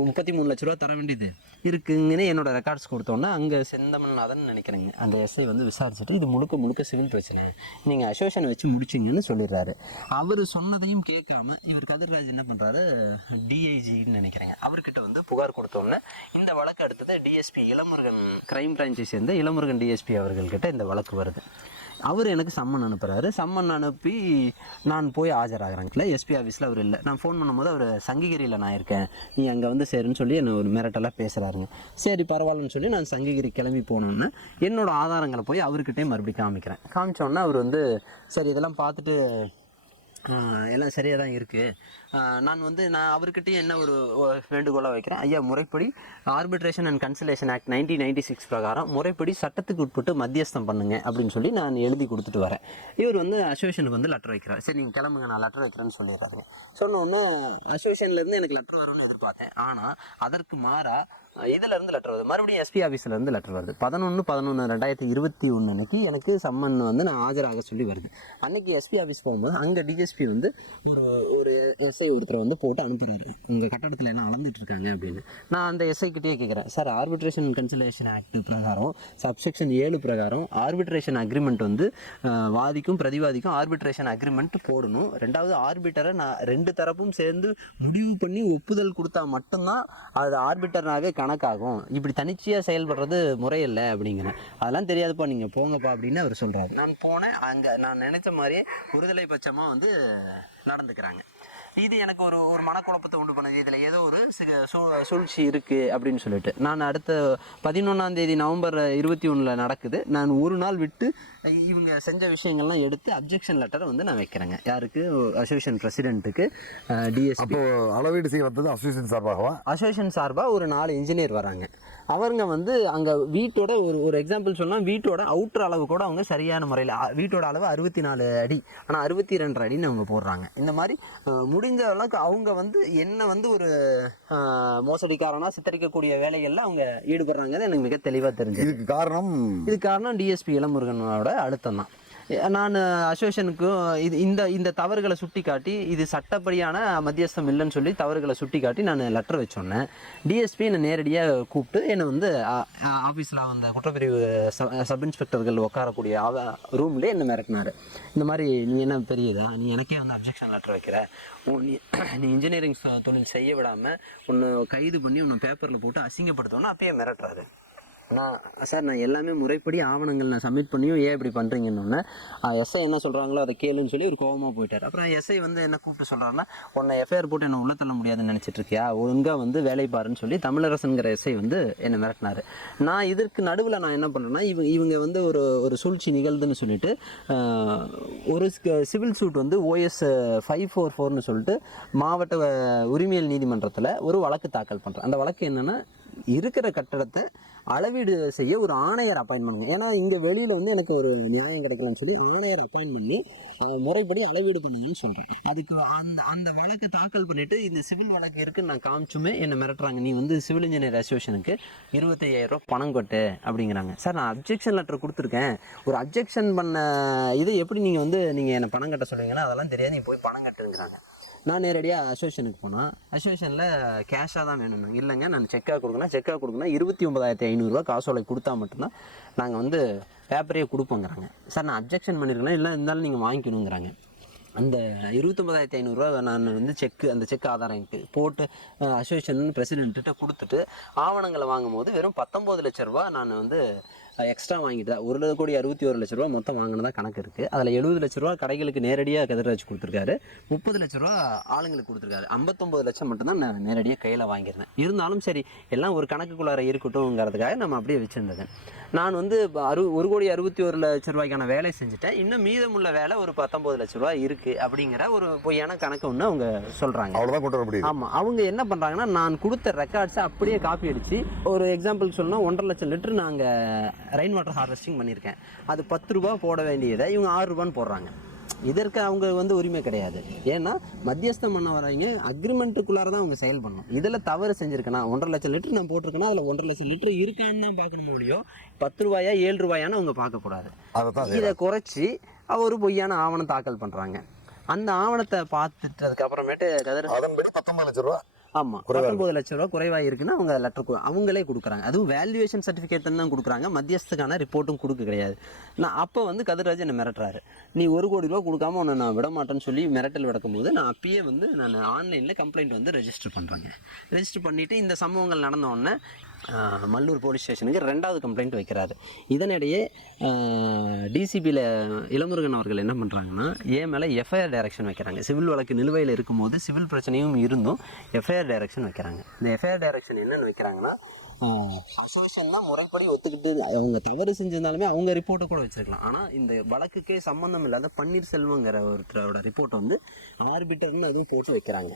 33 லட்ச ரூபா தர வேண்டியது இருக்குங்கன்னு என்னோட ரெக்கார்ட்ஸ் கொடுத்தோன்னே அங்கே செந்தமிழ்நாதன் நினைக்கிறேங்க அந்த எஸ்ஐ வந்து விசாரிச்சுட்டு இது முழுக்க சிவில் பிரச்சனை, நீங்கள் அசோசியேஷனை வச்சு முடிச்சிங்கன்னு சொல்லிடுறாரு. அவர் சொன்னதையும் கேட்காம இவர் கதிர்ராஜ் என்ன பண்ணுறாரு, டிஐஜின்னு நினைக்கிறேங்க, அவர்கிட்ட வந்து புகார் கொடுத்தோன்னே இந்த வழக்கு அடுத்தது டிஎஸ்பி இளமுருகன், கிரைம் பிரான்ச்சை சேர்ந்த இளமுருகன் டிஎஸ்பி அவர்கள்கிட்ட இந்த வழக்கு வருது. அவர் எனக்கு சம்மன் அனுப்புகிறாரு. சம்மன் அனுப்பி நான் போய் ஆஜராகிறேன்ல எஸ்பி ஆஃபீஸில் அவர் இல்லை. நான் ஃபோன் பண்ணும்போது அவர் சங்ககிரியில் நான் இருக்கேன், நீ அங்கே வந்து சரின்னு சொல்லி என்னை ஒரு மிரட்டலாக பேசுகிறாருங்க. சரி பரவாயில்லன்னு சொல்லி நான் சங்ககிரி கிளம்பி போனோன்னே என்னோடய ஆதாரங்களை போய் அவர்கிட்டே மறுபடியும் காமிச்சோன்னே அவர் வந்து சரி இதெல்லாம் பார்த்துட்டு எல்லாம் சரியாக தான் இருக்குது. நான் அவர்கிட்டயும் என்ன ஒரு வேண்டுகோளாக வைக்கிறேன், ஐயா முறைப்படி ஆர்பிட்ரேஷன் அண்ட் கன்சலேஷன் ஆக்ட் 1996 பிரகாரம் முறைப்படி சட்டத்துக்கு உட்பட்டு மத்தியஸ்தம் பண்ணுங்க அப்படின்னு சொல்லி நான் எழுதி கொடுத்துட்டு வரேன். இவர் வந்து அசோசியேஷனுக்கு வந்து லெட்டர் வைக்கிறார். சரி நீங்கள் கிளம்புங்க, நான் லெட்டர் வைக்கிறேன்னு சொல்லிடுறாருங்க. சொன்ன உடனே அசோசியேஷன்லேருந்து எனக்கு லெட்டர் வரும்னு எதிர்பார்த்தேன். ஆனால் அதற்கு மாறாக இதிலேருந்து லெட்டர் வருது, மறுபடியும் எஸ்பி ஆஃபீஸ்லேருந்து லெட்டர் வருது. 11/11/2021 அன்னைக்கு எனக்கு சம்மன் வந்து நான் ஆஜராக சொல்லி வருது. அன்னைக்கு எஸ்பி ஆஃபீஸ் போகும்போது அங்கே டிஎஸ்பி வந்து ஒரு எஸ்ஐ ஒருத்தரை வந்து போட்டு அனுப்புகிறாரு, உங்கள் கட்டடத்தில் என்ன அளந்துட்டு இருக்காங்க அப்படின்னு. நான் அந்த எஸ்ஐக்கிட்டே கேட்குறேன், sir arbitration and cancellation act பிரகாரம் சப்செக்ஷன் 7 பிரகாரம் ஆர்பிட்ரேஷன் அக்ரிமெண்ட் வந்து வாதிக்கும் பிரதிவாதிக்கும் ஆர்பிட்ரேஷன் அக்ரிமெண்ட் போடணும். ரெண்டாவது ஆர்பிட்டரை நான் 2 தரப்பும் சேர்ந்து முடிவு பண்ணி ஒப்புதல் கொடுத்தா மட்டும்தான் அது ஆர்பிட்டர்னாவே கணக்காகும், இப்படி தனிச்சையாக செயல்படுறது முறையில்லை அப்படிங்கிறேன். அதெல்லாம் தெரியாதுப்பா, நீங்கள் போங்கப்பா அப்படின்னு அவர் சொல்கிறாரு. நான் போனேன். அங்கே நான் நினைச்ச மாதிரியே ஒருதலை பட்சமாக வந்து நடந்துக்கிறாங்க. இது எனக்கு ஒரு மனக்குழப்பத்தை உண்டு பண்ணுது. இதில் ஏதோ ஒரு சூழ்ச்சி இருக்குது அப்படின்னு சொல்லிட்டு நான் அடுத்த 11ஆம் தேதி நவம்பர் 21 நடக்குது. நான் ஒரு நாள் விட்டு இவங்க செஞ்ச விஷயங்கள்லாம் எடுத்து அப்ஜெக்ஷன் லெட்டரை வந்து நான் வைக்கிறேங்க. யாருக்கு? அசோசியேஷன் பிரசிடென்ட்டுக்கு, டிஎஸ்பி. அளவீடு செய்ய வந்தது அசோசியேஷன் சார்பாகவா? அசோசியேஷன் சார்பாக ஒரு 4 இன்ஜினியர் வராங்க. அவங்க வந்து அங்கே வீட்டோட ஒரு எக்ஸாம்பிள் சொன்னால் வீட்டோட அவுட்ரு அளவு கூட அவங்க சரியான முறையில், வீட்டோட அளவு 64 அடி ஆனால் 62 அடின்னு அவங்க போடுறாங்க. இந்த மாதிரி முடிஞ்ச அளவுக்கு அவங்க வந்து என்ன வந்து ஒரு மோசடிக்காரனா சித்தரிக்கக்கூடிய வேலைகளில் அவங்க ஈடுபடுறாங்கன்னு எனக்கு மிக தெளிவாக தெரிஞ்சது. இதுக்கு காரணம் டிஎஸ்பி இளமுருகனோட அழுத்தம் தான். நான் அசோசியேஷனுக்கும் இந்த இந்த தவறுகளை சுட்டி காட்டி இது சட்டப்படியான மத்தியஸ்தம் இல்லைன்னு சொல்லி தவறுகளை சுட்டி காட்டி நான் லெட்டர் வச்சோன்னே டிஎஸ்பி என்னை நேரடியாக கூப்பிட்டு என்னை வந்து ஆஃபீஸில் அந்த குற்றப்பிரிவு சப் இன்ஸ்பெக்டர்கள் உட்காரக்கூடிய ரூம்லேயே என்னை மிரட்டினார். இந்த மாதிரி நீ என்ன பெரியதா, நீ எனக்கே வந்து அப்ஜெக்ஷன் லெட்டர் வைக்கிற, நீ இன்ஜினியரிங் தொழில் செய்ய விடாமல் உன்னை கைது பண்ணி உன்னை பேப்பரில் போட்டு அசிங்கப்படுத்தோன்னா அப்பயே மிரட்டுறாரு. நான் எல்லாமே முறைப்படி ஆவணங்கள் நான் சப்மிட் பண்ணியும் ஏன் இப்படி பண்ணுறீங்கன்னு எஸ்ஐ என்ன சொல்கிறாங்களோ அதை கேளுன்னு சொல்லி ஒரு கோவமாக போயிட்டார். அப்புறம் எஸ்ஐ வந்து என்ன கூப்பிட்டு சொல்கிறாருன்னா, உன்னை எஃப்ஐஆர் போட்டு என்னை உள்ள தள்ள முடியாதுன்னு நினச்சிட்டு இருக்கியா, ஒழுங்காக வந்து வேலை பாருன்னு சொல்லி தமிழரசனுங்கிற எஸ்ஐ வந்து என்னை மிரட்டினார். நான் இதற்கு நடுவில் நான் என்ன பண்ணுறேன்னா, இவங்க வந்து ஒரு சூழ்ச்சி நிகழ்துன்னு சொல்லிட்டு ஒரு சிவில் சூட் வந்து OS 544ன்னு சொல்லிட்டு மாவட்ட உரிமையல் நீதிமன்றத்தில் ஒரு வழக்கு தாக்கல் பண்ணுறேன். அந்த வழக்கு என்னென்னா, இருக்கிற கட்டடத்தை அளவீடு செய்ய ஒரு ஆணையர் அப்பாயின்ட் பண்ணுங்க. ஏன்னா இங்கே வெளியில் வந்து எனக்கு ஒரு நியாயம் கிடைக்கலன்னு சொல்லி ஆணையர் அப்பாயின்ட் பண்ணி முறைப்படி அளவீடு பண்ணுங்கன்னு சொல்கிறேன். அதுக்கு அந்த வழக்கு தாக்கல் பண்ணிவிட்டு இந்த சிவில் வழக்கு இருக்குன்னு நான் காமிச்சுமே என்னை மிரட்டுறாங்க. நீ வந்து சிவில் இன்ஜினியர் அசோசியேஷனுக்கு 25,000 ரூபா பணம் கொட்டு அப்படிங்கிறாங்க. சார், நான் அப்ஜெக்ஷன் லெட்டர் கொடுத்துருக்கேன். ஒரு அப்ஜெக்ஷன் பண்ண இது எப்படி நீங்கள் என்னை பணம் கட்ட சொல்லுவீங்கன்னா அதெல்லாம் தெரியாது, நீ போய் பணம் கட்டுங்கிறாங்க. நான் நேரடியாக அசோசியேஷனுக்கு போனால் அசோசியேஷனில் கேஷாக தான் வேணும். இல்லைங்க, நான் செக்காக கொடுக்கணும். 29,500 ரூபா காசோலை கொடுத்தா மட்டும்தான் நாங்கள் வந்து பேப்பரையே கொடுப்போங்கிறாங்க. சார், நான் அப்ஜெக்ஷன் பண்ணியிருக்கேன், இல்லை இருந்தாலும் நீங்கள் வாங்கிக்கணுங்கிறாங்க. அந்த 29,500 ரூபா நான் வந்து அந்த செக் ஆதாரம் போட்டு அசோசியேஷன் பிரசிடென்ட்டு கொடுத்துட்டு ஆவணங்களை வாங்கும் போது வெறும் 19 லட்ச ரூபா நான் வந்து எக்ஸ்ட்ரா வாங்கிட்டேன். 1,61 லட்ச ரூபா மொத்தம் வாங்கினதா கணக்கு இருக்குது. அதில் 70 லட்ச ரூபா கடைகளுக்கு நேரடியாக கதிர்ராஜ் கொடுத்துருக்காரு, 30 லட்ச ரூபா ஆளுங்களுக்கு கொடுத்துருக்காரு. 59 லட்சம் மட்டும்தான் நான் நேரடியாக கையில் வாங்கியிருந்தேன். இருந்தாலும் சரி, எல்லாம் ஒரு கணக்குக்குள்ளார இருக்கட்டும்ங்கிறதுக்காக நம்ம அப்படியே வச்சுருந்தது. நான் வந்து 1,61 லட்ச ரூபாய்க்கான வேலை செஞ்சுட்டேன். இன்னும் மீதமுள்ள வேலை ஒரு 19 லட்ச ரூபா இருக்குது அப்படிங்கிற ஒரு பொய்யான கணக்கு ஒன்று அவங்க சொல்கிறாங்க. அவ்வளோதான் கொண்டு வர முடியும். ஆமாம், அவங்க என்ன பண்ணுறாங்கன்னா, நான் கொடுத்த ரெக்கார்ட்ஸை அப்படியே காப்பி அடித்து ஒரு எக்ஸாம்பிள் சொல்லணும்னா 1.5 லட்சம் லிட்டர் நாங்கள் ரெயின் வாட்டர் ஹார்வெஸ்டிங் பண்ணியிருக்கேன். அது 10 ரூபா போட வேண்டியதை இவங்க 6 ரூபான்னு போடுறாங்க. இதற்கு அவங்க வந்து உரிமை கிடையாது. ஏன்னா மத்தியஸ்தம் பண்ண வரவங்க அக்ரிமெண்ட்டுக்குள்ளார தான் அவங்க செயல் பண்ணணும். இதில் தவறு செஞ்சுருக்கேன்னா 1.5 லட்சம் லிட்டர் நான் போட்டிருக்கேன்னா அதில் 1.5 லட்சம் லிட்டர் இருக்கான்னு தான் பார்க்கணும் முடியும். 10 ரூபாயா 7 ரூபாயான்னு அவங்க பார்க்கக்கூடாது. இதை குறைச்சி ஒரு பொய்யான ஆவணம் தாக்கல் பண்ணுறாங்க. அந்த ஆவணத்தை பார்த்துட்டு அதுக்கப்புறமேட்டு 19 லட்ச ரூபா ஆமாம் 19 லட்ச ரூபா குறைவாக இருக்குன்னா அவங்க லெட்டர் அவங்களே கொடுக்குறாங்க. அதுவும் வேல்யூவேஷன் சர்டிஃபிகேட் தான் கொடுக்குறாங்க, மத்தியஸ்துக்கான ரிப்போர்ட்டும் கொடுக்க கிடையாது. நான் அப்போ வந்து கதிர்ராஜ் என்னை மிரட்டுறாரு, நீ 1 கோடி ரூபா கொடுக்காம உன்னை நான் விட மாட்டேன்னு சொல்லி மிரட்டல் விடக்கும் போது நான் அப்பயே வந்து நான் ஆன்லைனில் கம்ப்ளைண்ட் வந்து ரெஜிஸ்டர் பண்ணுறேங்க. ரெஜிஸ்டர் பண்ணிவிட்டு இந்த சம்பவங்கள் நடந்த உடனே மல்லூர் போலீஸ் ஸ்டேஷனுக்கு 2வது கம்ப்ளைண்ட் வைக்கிறாரு. இதனிடையே டிசிபியில் இளமுருகன் அவர்கள் என்ன பண்ணுறாங்கன்னா, என் மேலே எஃப்ஐஆர் டைரக்ஷன் வைக்கிறாங்க. சிவில் வழக்கு நிலுவையில் இருக்கும்போது சிவில் பிரச்சனையும் இருந்தும் எஃப்ஐஆர் டைரக்ஷன் வைக்கிறாங்க. இந்த எஃப்ஐஆர் டைரக்ஷன் என்னென்னு வைக்கிறாங்கன்னா, அசோசியேஷன் தான் முறைப்படி ஒத்துக்கிட்டு அவங்க தவறு செஞ்சிருந்தாலுமே அவங்க ரிப்போர்ட்டை கூட வச்சிருக்கலாம். ஆனால் இந்த வழக்குக்கே சம்மந்தம் இல்லாத பன்னீர்செல்வங்கிற ஒருத்தரோட ரிப்போர்ட்டை வந்து ஆர்பிட்டர்னு அதுவும் போட்டு வைக்கிறாங்க.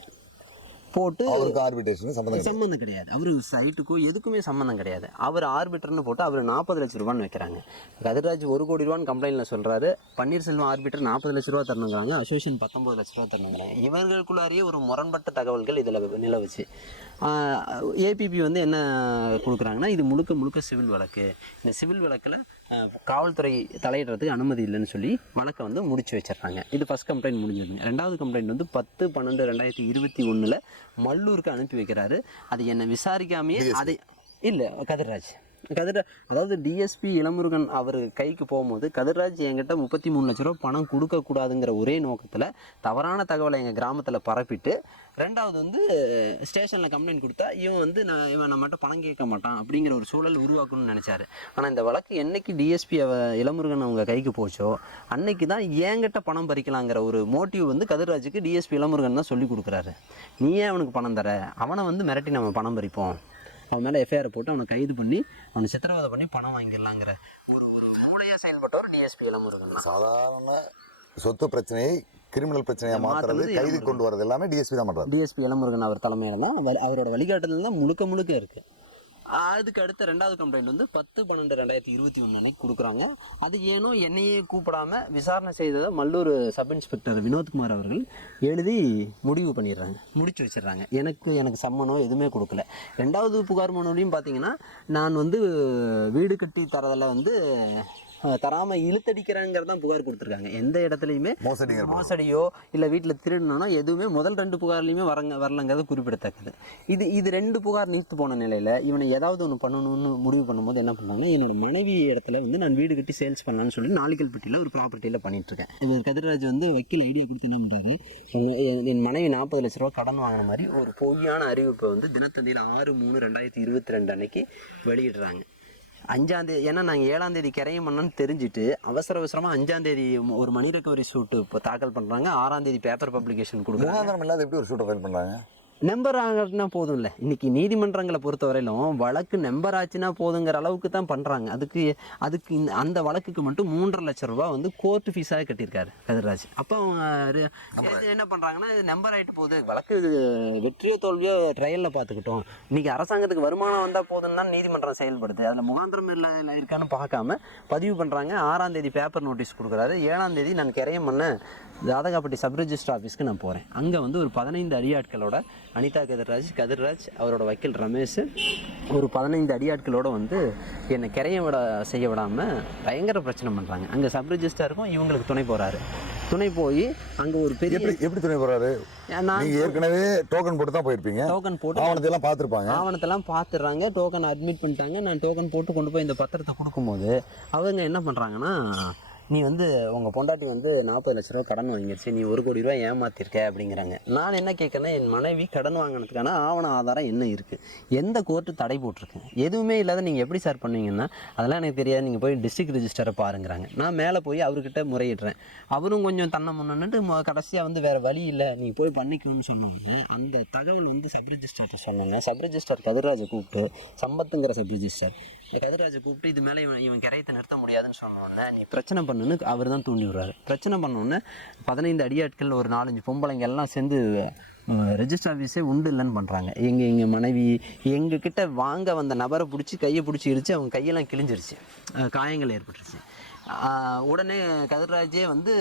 போட்டு அவருக்கு ஆர்பிட்ரேஷன் சம்மந்தம் கிடையாது, அவரு சைட்டுக்கும் எதுக்குமே சம்மந்தம் கிடையாது. அவர் ஆர்பிட்டர்னு போட்டு அவர் 40 லட்ச ரூபான்னு வைக்கிறாங்க. கதிர்ராஜ் 1 கோடி ரூபான்னு கம்ப்ளைண்ட்டில் சொல்கிறாரு, பன்னீர்செல்வம் ஆர்பிட்டர் 40 லட்ச ரூபா தரணுங்கிறாங்க, அசோசியேஷன் 19 லட்ச ரூபா தரணுங்கிறாங்க. இவர்களுக்குள்ளாரியே ஒரு முரண்பட்ட தகவல்கள் இதில் நிலவுச்சு. ஏபிபி வந்து என்ன கொடுக்குறாங்கன்னா, இது முழுக்க சிவில் வழக்கு, இந்த சிவில் வழக்கில் காவல்துறை தலையிடுறதுக்கு அனுமதி இல்லைன்னு சொல்லி வழக்கை வந்து முடிச்சு வச்சிடுறாங்க. இது ஃபஸ்ட் கம்ப்ளைண்ட் முடிஞ்சதுங்க. 2வது கம்ப்ளைண்ட் வந்து 10/12/2021 மல்லூருக்கு அனுப்பி வைக்கிறாரு. அது என்னை விசாரிக்காமையே அதை இல்லை கதிர்ராஜ் அதாவது டிஎஸ்பி இளமுருகன் அவர் கைக்கு போகும்போது கதிர்ராஜ் என்கிட்ட 33 லட்ச ரூபா பணம் கொடுக்கக்கூடாதுங்கிற ஒரே நோக்கத்தில் தவறான தகவலை எங்கள் கிராமத்தில் பரப்பிட்டு, 2வது வந்து ஸ்டேஷனில் கம்ப்ளைண்ட் கொடுத்தா இவன் நம்மகிட்ட பணம் கேட்க மாட்டான் அப்படிங்கிற ஒரு சூழல் உருவாக்கணும்னு நினச்சாரு. ஆனால் இந்த வழக்கு என்னைக்கு டிஎஸ்பி இளமுருகன் அவங்க கைக்கு போச்சோ அன்னைக்கு தான் என்கிட்ட பணம் பறிக்கலாங்கிற ஒரு மோட்டிவ் வந்து கதிர்ராஜுக்கு டிஎஸ்பி இளமுருகன் தான் சொல்லி கொடுக்குறாரு. நீயே அவனுக்கு பணம் தர, அவனை வந்து மிரட்டி நம்ம பணம் பறிப்போம், அவன் மேலே எஃப்ஐஆர் போட்டு அவனை கைது பண்ணி அவனை சித்திரவதை பண்ணி பணம் வாங்கிடலாங்கிற ஒரு மூளையாக செயல்பட்டவர் டிஎஸ்பி இளமுருகன். சாதாரண சொத்து பிரச்சனையை கிரிமினல் பிரச்சனையாக மாற்றுறது, கைது கொண்டு வரது எல்லாமே டிஎஸ்பி தான் பண்ணுறாரு. டிஎஸ்பி இளமுருகன் அவர் தலைமையில் தான், அவரோட வழிகாட்டுதல் தான் முழுக்க இருக்குது. அதுக்கு அடுத்த 2வது கம்ப்ளைண்ட் வந்து 10/12/2021 அன்னைக்கு கொடுக்குறாங்க. அது ஏனோ என்னையே கூப்பிடாம விசாரணை செய்ததை மல்லூர் சப் இன்ஸ்பெக்டர் வினோத்குமார் அவர்கள் எழுதி முடிவு பண்ணிடுறாங்க, முடிச்சு வச்சிடுறாங்க. எனக்கு சம்மனோ எதுவுமே கொடுக்கல. 2வது புகார் மனுலையும் பார்த்தீங்கன்னா, நான் வந்து வீடு கட்டி தரதில் வந்து தராமல் இழுத்தடிக்கிறாங்கிறது தான் புகார் கொடுத்துருக்காங்க. எந்த இடத்துலையுமே மோசடிங்கிற மோசடியோ இல்லை வீட்டில் திருடனோ எதுவுமே முதல் 2 புகார்லையுமே வரலங்கிறது குறிப்பிடத்தக்கது. இது 2 புகார் நீத்து போன நிலையில் இவனை ஏதாவது ஒன்று பண்ணணும்னு முடிவு பண்ணும்போது என்ன பண்ணாங்கன்னா, என்னோட மனைவி இடத்துல வந்து நான் வீடு கட்டி சேல்ஸ் பண்ணலான்னு சொல்லி நாளிக்கல்பட்டியில் ஒரு ப்ராப்பர்ட்டியில் பண்ணிட்டுருக்கேன். இவர் கதிர்ராஜ் வந்து வக்கீல் ஐடியா கொடுத்து என்ன பண்ணுறாரு, என் மனைவி 40 லட்ச ரூபா கடன் வாங்கின மாதிரி ஒரு பொய்யான அறிவிப்பை வந்து தினத்தந்தியில் 6/3/2022 அன்னைக்கு வெளியிடுறாங்க. 5ஆம் தேதி, ஏன்னா நாங்கள் 7ஆம் தேதி கிரையம் பண்ணோன்னு தெரிஞ்சுட்டு அவசரமாக 5ஆம் தேதி ஒரு மணி ரெக்கவரி சூட்டு இப்போ தாக்கல் பண்ணுறாங்க. 6ஆம் தேதி பேப்பர் பப்ளிகேஷன் கொடுக்குறாங்க. முகாந்திரம் இல்லாத எப்படி ஒரு ஷூட்டை ஃபைல் பண்ணுறாங்க? நம்பர் ஆகினா போதும் இல்லை. இன்றைக்கி நீதிமன்றங்களை பொறுத்தவரையிலும் வழக்கு நம்பர் ஆச்சுன்னா போதுங்கிற அளவுக்கு தான் பண்ணுறாங்க. அதுக்கு அந்த வழக்குக்கு மட்டும் 3.5 லட்சம் ரூபா வந்து கோர்ட்டு ஃபீஸாக கட்டியிருக்காரு கதிர்ராஜ். அப்போ என்ன பண்ணுறாங்கன்னா, இது நம்பர் ஆகிட்டு போகுது, வழக்கு வெற்றியோ தோல்வியோ ட்ரையலில் பார்த்துக்கிட்டோம், இன்றைக்கி அரசாங்கத்துக்கு வருமானம் வந்தால் போதுன்னு தான் நீதிமன்றம் செயல்படுது, அதில் முகாந்திரம் இல்லை இருக்கான்னு பார்க்காம பதிவு பண்ணுறாங்க. 6ஆம் தேதி பேப்பர் நோட்டீஸ் கொடுக்குறாரு. 7ஆம் தேதி நான் கிரையம் பண்ண தாதகாப்பட்டி சப் ரெஜிஸ்டர் ஆஃபீஸ்க்கு நான் போகிறேன். அங்கே வந்து ஒரு 15 அடியாட்களோட அனிதா கதிர்ராஜ் அவரோட வக்கீல் ரமேஷ் ஒரு 15 அடியாட்களோடு வந்து என்னை கிரையம் செய்ய விடாமல் பயங்கர பிரச்சனை பண்ணுறாங்க. அங்கே சப் ரெஜிஸ்டருக்கும் இவங்களுக்கு துணை போகிறாரு. துணை போய் அங்கே ஒரு பெரிய எப்படி துணை போகிறாரு? நான் ஏற்கனவே டோக்கன் போட்டு தான் போயிருப்பீங்க. டோக்கன் போட்டு ஆவணத்தெல்லாம் பார்த்துருப்பாங்க. ஆவணத்தெல்லாம் பார்த்துடுறாங்க. டோக்கன் அட்மிட் பண்ணிட்டாங்க. நான் டோக்கன் போட்டு கொண்டு போய் இந்த பத்திரத்தை கொடுக்கும்போது அவங்க என்ன பண்ணுறாங்கன்னா, நீ வந்து உங்கள் பொண்டாட்டி வந்து 40 லட்ச ரூபா கடன் வாங்கிடுச்சு, நீ 1 கோடி ரூபா ஏமாத்திருக்க அப்படிங்கிறாங்க. நான் என்ன கேட்குறேன்னா, என் மனைவி கடன் வாங்கினதுக்கான ஆவண ஆதாரம் என்ன இருக்குது, எந்த கோர்ட்டு தடை போட்டிருக்கு, எதுவுமே இல்லாத நீங்கள் எப்படி சார் பண்ணுவீங்கன்னா, அதெல்லாம் எனக்கு தெரியாது, நீங்கள் போய் டிஸ்ட்ரிக்ட் ரெஜிஸ்டரை பாருங்கிறாங்க. நான் மேலே போய் அவர்கிட்ட முறையிடுறேன். அவரும் கொஞ்சம் தன்னை முன்னிட்டு கடைசியாக வந்து வேறு வழி இல்லை, நீங்கள் போய் பண்ணிக்கணும்னு சொன்னோன்னே அந்த தகவல் வந்து சப் ரெஜிஸ்டர்கிட்ட சொன்னாங்க. சப் ரெஜிஸ்டர் கதிர்ராஜை கூப்பிட்டு, சம்பத்துங்கிற சப் ரெஜிஸ்டர் கதிர்ராஜை கூப்பிட்டு, இது மேலே இவன் கிரையத்தை நிறுத்த முடியாதுன்னு சொன்னோன்னே, நீ பிரச்சனை பண்ணுன்னு அவர் தான் தூண்டி விடுறாரு. பிரச்சனை பண்ணோன்னே 15 அடியாட்கள் ஒரு 4-5 பொம்பளைங்க எல்லாம் சேர்ந்து ரெஜிஸ்டர் ஆஃபீஸே உண்டு இல்லைன்னு பண்ணுறாங்க. எங்கள் மனைவி எங்ககிட்ட வாங்க வந்த நபரை பிடிச்சி கையை பிடிச்சி இடிச்சு அவங்க கையெல்லாம் கிழிஞ்சிருச்சு, காயங்கள் ஏற்பட்டுருச்சு. உடனே கதிர்ராஜே வந்து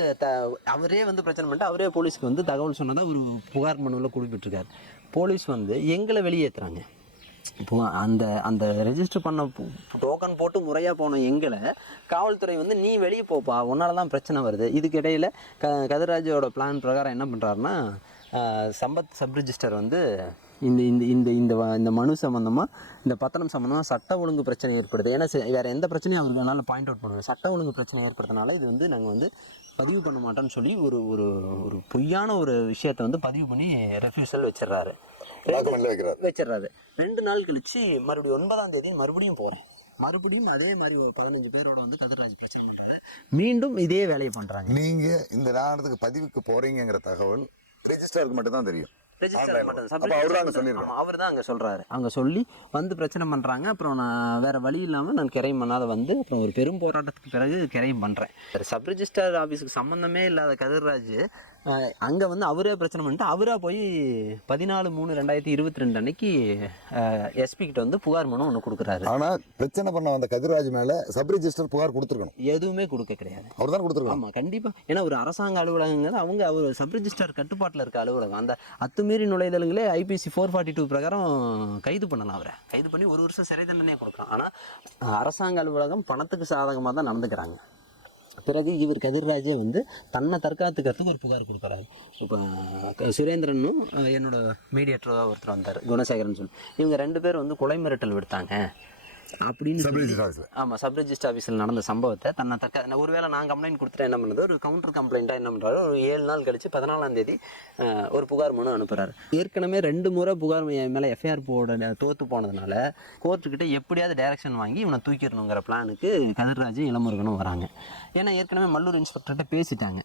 அவரே வந்து பிரச்சனை பண்ணிட்டு அவரே போலீஸ்க்கு வந்து தகவல் சொன்னதாக ஒரு புகார் மனுவில் குறிப்பிட்டிருக்காரு. போலீஸ் வந்து எங்களை வெளியேற்றுறாங்க. இப்போ அந்த ரெஜிஸ்டர் பண்ண டோக்கன் போட்டு முறையாக போன எங்களை காவல்துறை வந்து நீ வெளியே போப்பா, உன்னால தான் பிரச்சனை வருது. இதுக்கு இடையில் கதிர்ராஜோட பிளான் பிரகாரம் என்ன பண்ணுறாருன்னா, சம்பத் சப் ரெஜிஸ்டர் வந்து இந்த மனு சம்மந்தமாக, இந்த பத்திரம் சம்மந்தமாக சட்ட ஒழுங்கு பிரச்சனை ஏற்படுது. ஏன்னா வேறு எந்த பிரச்சனையும் அவருக்கு பாயிண்ட் அவுட் பண்ணுவாங்க. சட்ட ஒழுங்கு பிரச்சனை ஏற்படுறதுனால இது வந்து நாங்கள் வந்து பதிவு பண்ண மாட்டோன்னு சொல்லி ஒரு ஒரு பொய்யான ஒரு விஷயத்தை வந்து பதிவு பண்ணி ரெஃப்யூசல் வச்சிடறாரு. 2 நாள் கழிச்சு மறுபடியும் 9ஆம் தேதி மறுபடியும் போகிறேன். மறுபடியும் அதே மாதிரி ஒரு 15 பேரோட வந்து கதிர்ராஜ் பிரச்சனை பண்ணுறாரு. மீண்டும் இதே வேலையை பண்ணுறாங்க. நீங்கள் இந்த நேரத்துக்கு பதிவுக்கு போகிறீங்கிற தகவல் ரெஜிஸ்டருக்கு மட்டும் தான் தெரியும். அவர் தான் அங்கே சொல்கிறாரு. அங்கே சொல்லி வந்து பிரச்சனை பண்ணுறாங்க. அப்புறம் நான் வேறு வழி இல்லாமல் நான் கிரைம் பண்ணாத வந்து அப்புறம் ஒரு பெரும் போராட்டத்துக்கு பிறகு கிரைம் பண்ணுறேன். சப் ரெஜிஸ்டர் ஆஃபீஸுக்கு சம்மந்தமே இல்லாத கதிர்ராஜ் அங்கே வந்து அவரே பிரச்சனை பண்ணிட்டு அவராக போய் 14/3/2022 அன்னைக்கு எஸ்பி கிட்ட வந்து புகார் மனு ஒன்று கொடுக்குறாரு. ஆனால் பிரச்சனை பண்ண வந்த கதிர்ராஜ் மேலே சப் ரெஜிஸ்டர் புகார் கொடுத்துருக்கணும். எதுவுமே கொடுக்க கிடையாது. அவர் தான் கொடுத்துருக்கணும். ஆமாம், கண்டிப்பாக. ஏன்னா ஒரு அரசாங்க அலுவலகங்கிறது அவர் சப் ரெஜிஸ்டர் கட்டுப்பாட்டில் இருக்க அலுவலகம். அந்த அத்துமீறி நுழைதல்களே IPC 442 பிரகாரம் கைது பண்ணலாம். அவரை கைது பண்ணி 1 வருஷம் சிறை தண்டனையே கொடுக்கலாம். ஆனால் அரசாங்க அலுவலகம் பணத்துக்கு சாதகமாக தான் நடந்துக்கிறாங்க. பிறகு இவர் கதிர்ராஜே வந்து தன்னை தற்காத்துக்கிறதுக்கு ஒரு புகார் கொடுக்குறாரு. இப்போ சுரேந்திரனும் என்னோட மீடியேட்டராக ஒருத்தர் வந்தார், குணசேகரன் சொல்லி. இவங்க 2 பேர் வந்து கொலை மிரட்டல் விடுத்தாங்க அப்படின்னு. ஆமாம், சப் ரெஜிஸ்டர் ஆஃபீஸில் நடந்த சம்பவத்தை தன்னை ஒருவேளை நான் கம்ப்ளைண்ட் கொடுத்துட்டு என்ன பண்ணுறது, ஒரு கவுண்டர் கம்ப்ளைண்ட்டாக என்ன பண்ணுறாரு, ஒரு 7 நாள் கழிச்சு 14ஆம் தேதி ஒரு புகார் மனு அனுப்புகிறாரு. ஏற்கனவே 2 முறை புகார் மேலே FIR போட தோற்று போனதுனால கோர்ட்டுக்கிட்ட எப்படியாவது டைரக்ஷன் வாங்கி இவனை தூக்கிடணுங்கிற பிளானுக்கு கதிர்ராஜும் இளமுருகனும் வராங்க. ஏன்னா ஏற்கனவே மல்லூர் இன்ஸ்பெக்டர்கிட்ட பேசிட்டாங்க,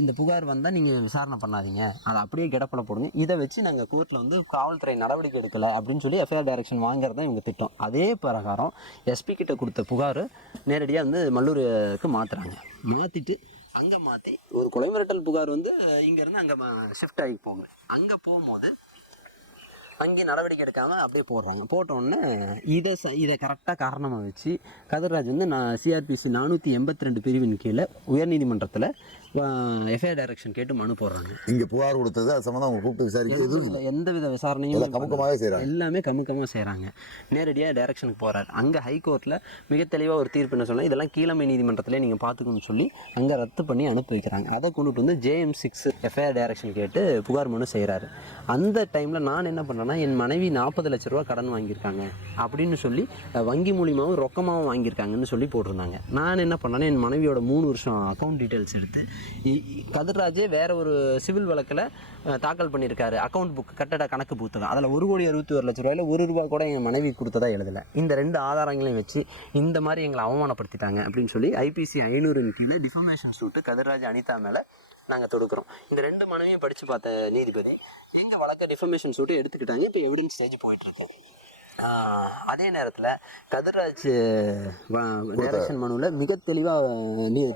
இந்த புகார் வந்தால் நீங்கள் விசாரணை பண்ணாதீங்க, அதை அப்படியே கிடப்பில் போடுங்க, இதை வச்சு நாங்கள் கோர்ட்டில் வந்து காவல்துறை நடவடிக்கை எடுக்கலை அப்படின்னு சொல்லி FIR டைரக்ஷன் வாங்குறது தான் இவங்க திட்டம். அதே பிரகாரம் எஸ்பி கிட்ட கொடுத்த புகார் நேரடியாக வந்து மல்லூருக்கு மாற்றுறாங்க. மாற்றிட்டு அங்கே மாற்றி ஒரு கொலை மிரட்டல் புகார் வந்து இங்கேருந்து அங்கே ஷிஃப்ட் ஆகி போங்க. அங்கே போகும்போது அங்கேயும் நடவடிக்கை எடுக்காமல் அப்படியே போடுறாங்க. போட்டோடனே இதை கரெக்டாக காரணமாக வச்சு கதிர்ராஜ் வந்து நான் CRPC 482 பிரிவின் கீழே உயர்நீதிமன்றத்தில் எஃப்ஐஆர் டைரக்ஷன் கேட்டு மனு போடுறாங்க. இங்கே புகார் கொடுத்தது அது சம்மந்தம் அவங்க கூப்பிட்டு விசாரிக்க எதுவும் இல்லை. எந்தவித விசாரணையும் கமுக்கமாகவே செய்கிறாங்க. எல்லாமே கமுக்கமாக செய்கிறாங்க. நேரடியாக டைரக்ஷனுக்கு போகிறார். அங்கே ஹைகோர்ட்டில் மிக தெளிவாக ஒரு தீர்ப்பு என்ன சொன்னால், இதெல்லாம் கீழமை நீதிமன்றத்தில் நீங்கள் பார்த்துக்கணும்னு சொல்லி அங்கே ரத்து பண்ணி அனுப்பி வைக்கிறாங்க. அதை கொண்டுட்டு வந்து JM6 எஃப்ஐஆர் டைரக்ஷன் கேட்டு புகார் மனு செய்கிறாரு. அந்த டைமில் நான் என்ன பண்ணுறேன்னா, என் மனைவி 40 லட்ச ரூபா கடன் வாங்கியிருக்காங்க அப்படின்னு சொல்லி வங்கி மூலியமாகவும் ரொக்கமாகவும் வாங்கியிருக்காங்கன்னு சொல்லி போட்டிருந்தாங்க. நான் என்ன பண்ணேன்னா, என் மனைவியோட 3 வருஷம் அக்கௌண்ட் டீட்டெயில்ஸ் எடுத்து கதிர்ராஜே வேற ஒரு சிவில் வழக்கில் தாக்கல் பண்ணியிருக்காரு அக்கௌண்ட் புக், கட்டட கணக்கு புத்தகம். அதில் 1,61,00,000 ரூபாயில் ₹1 கூட எங்கள் மனைவி கொடுத்ததா எழுதலை. இந்த 2 ஆதாரங்களையும் வச்சு இந்த மாதிரி எங்களை அவமானப்படுத்திட்டாங்க அப்படின்னு சொல்லி IPC 500 கீழே டிஃபமேஷன் சூட்டு கதிர்ராஜ் அனிதா மேலே நாங்கள் தொடுக்கிறோம். இந்த 2 மனைவியும் படித்து பார்த்த நீதிபதி எங்கள் வழக்க டிஃபமேஷன் சூட்டு எடுத்துக்கிட்டாங்க. இப்போ எவிடன்ஸ் ஸ்டேஜ் போயிட்டுருக்கு. அதே நேரத்தில் கதிர்ராஜ் டைரக்ஷன் மனுவில் மிக தெளிவாக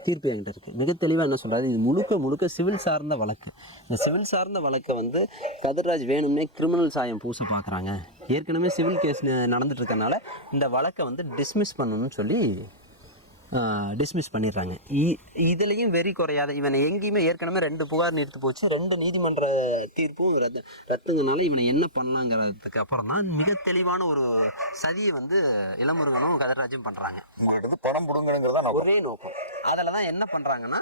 தீர்ப்பு என்கிட்ட இருக்குது. மிக தெளிவாக என்ன சொல்கிறாரு, இது முழுக்க முழுக்க சிவில் சார்ந்த வழக்கு. இந்த சிவில் சார்ந்த வழக்கை வந்து கதிர்ராஜ் வேணும்னே கிரிமினல் சாயம் பூச பார்க்குறாங்க. ஏற்கனவே சிவில் கேஸ் நடந்துட்டு இருக்கனால இந்த வழக்கை வந்து டிஸ்மிஸ் பண்ணணும்னு சொல்லி டிஸ்மிஸ் பண்ணிடுறாங்க. இதுலேயும் வெறி குறையாத இவனை எங்கேயுமே ஏற்கனவே 2 புகார் நிறுத்து போச்சு, 2 நீதிமன்ற தீர்ப்பும் ரத்துங்கனால இவனை என்ன பண்ணலாங்கிறதுக்கு அப்புறம் தான் மிக தெளிவான ஒரு சதியை வந்து இளமுருகனும் கதிர்ராஜும் பண்ணுறாங்க. பணம் பிடுங்கணுங்கிறதா ஒரே நோக்கம். அதில் தான் என்ன பண்ணுறாங்கன்னா,